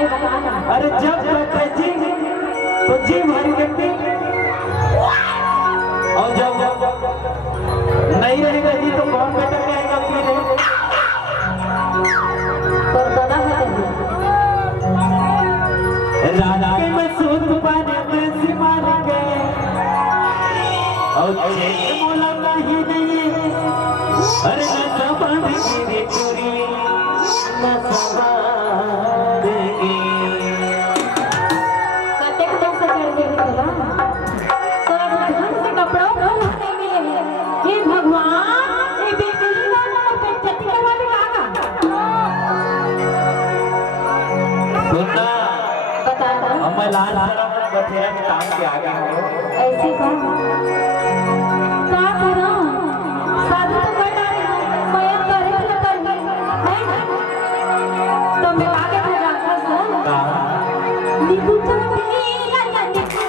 अरे जब कहते जी तो जी भर के पी, और जब नहीं रहेगा जी तो कौन बेटा कहेगा पी रहे। राजा के मैं सूत पाने में सिमार गए और चेक मोला नहीं नहीं। अरे न सबान गिरे चोरी न सबान गे कतेक तक से चढ़ गई तोरा तोरा घर से कपड़ा नहीं मिले। हे भगवान ए बेटी ना पे चटी करवा दे काका। सुनना बता हम लाल बथेरा के काम के आगे हो ऐसे का करो साधु तो कर डाले मैं करे तो कर है तो मैं आगे बढ़ रहा था नींबू चटनी या नींबू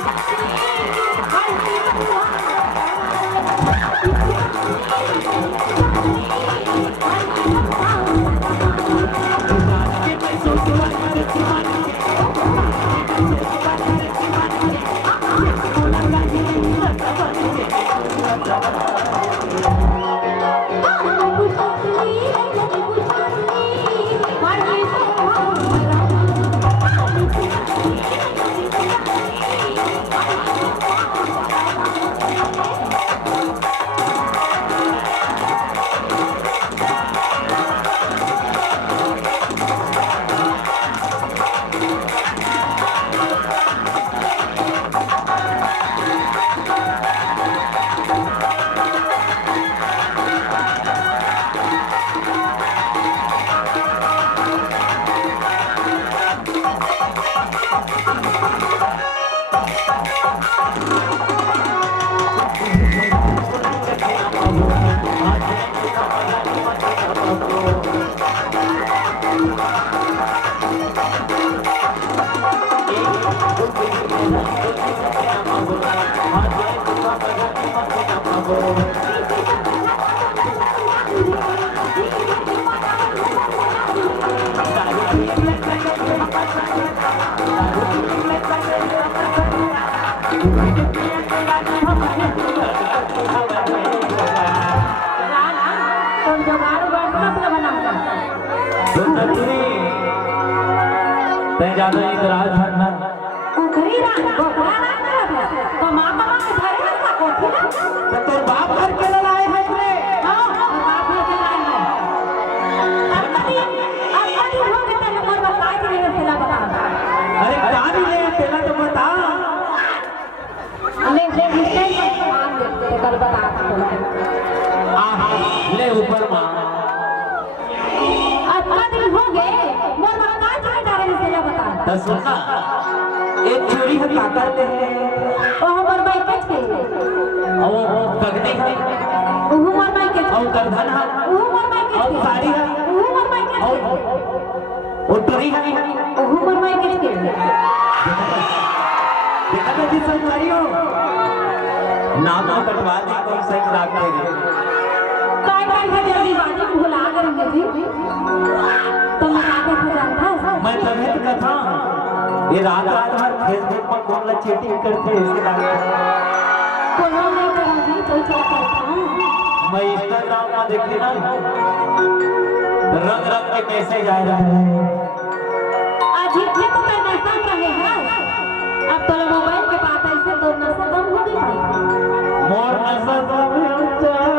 ज्यादा इतराज भरना उखरी रात बकरा रात तो मां बाबा के घरे में का कोठी ना तो तोर बाप घर के लड़ाई है रे। हां बाप घर के लड़ाई है अब कभी हो गए तो मोर बताए थे तेला बता। अरे कहां ले तेला तो बता ले विषय मान देते कल बता ले ऊपर मां अब कभी हो गए मोर बताए थे डारे तेला बता। तो सुनना एक चोरी है का करते हैं ओ हमर भाई कच के और पगड़ी है ओ हमर भाई के और करधन है ओ हमर भाई के और साड़ी है ओ हमर भाई के और टोरी है ओ हमर भाई के देखा तो जी संगवारी हो नाम कटवा दे कोई सही राख देंगे काय है जल्दी बाजी भुला करेंगे जी तो मैं आगे हो जाता मैं तभी तो कथा ये रात रात भर फेसबुक पर कौन ला चैटिंग करते हैं इसके बारे में कोई नहीं करूंगी कोई क्या करता हूं मैं इंस्टाग्राम में देखी ना रंग रंग के मैसेज आ रहे हैं आज ही तो मैं नशा रहे हैं अब तो मोबाइल के बात ऐसे तो नशा कम हो गई मोर नशा सब हम चाहे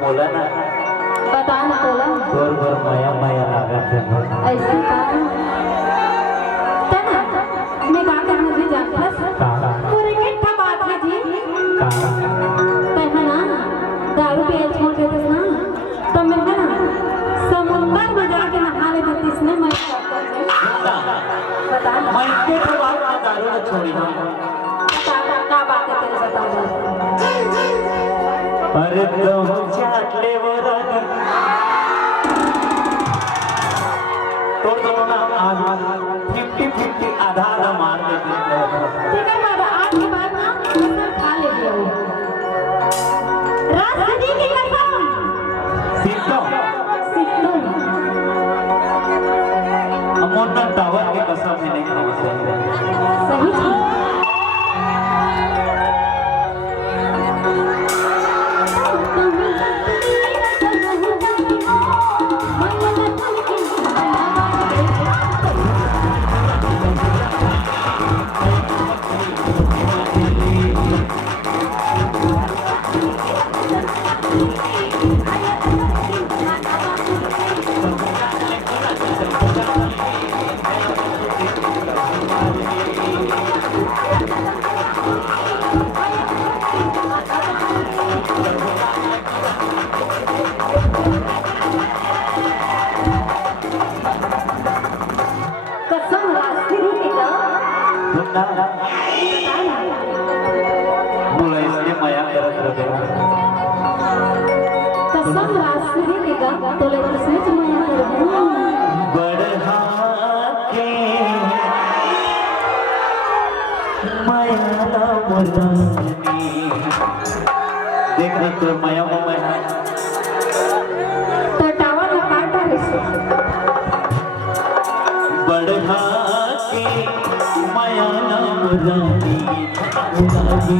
बोला ना बता ना बोला गोर गोर माया माया लागत है ऐसे कहा तना मैं का कर मुझे जानथस पूरे किट्ठा बात है जी तहना दारू पे छोड़ देतस ना तो मैं है ना समुद्र में जाके नहा ले देतीस ने मैं बता ना मैं के बात में दारू न छोड़ी ना का बात है तेरे बता दे अरे तो चाटले वो रानी तोड़ दो ना आज 50-50 आधा आधा मार देते ठीक है बाबा आज के बाद ना सब खा ले लियो रास्ते की कसम सीतो सिद्धू अमोना टावर के कसम में नहीं खाओ सही थी कसम रास्ते की का बोला इसने माया करत रहे कसम रास्ते की का तो ले सच माया कर बढ़ा के माया मुरानी देख रहे तो माया में मैं तो टावर में काटा है बढ़ा के माया मुरानी मुरानी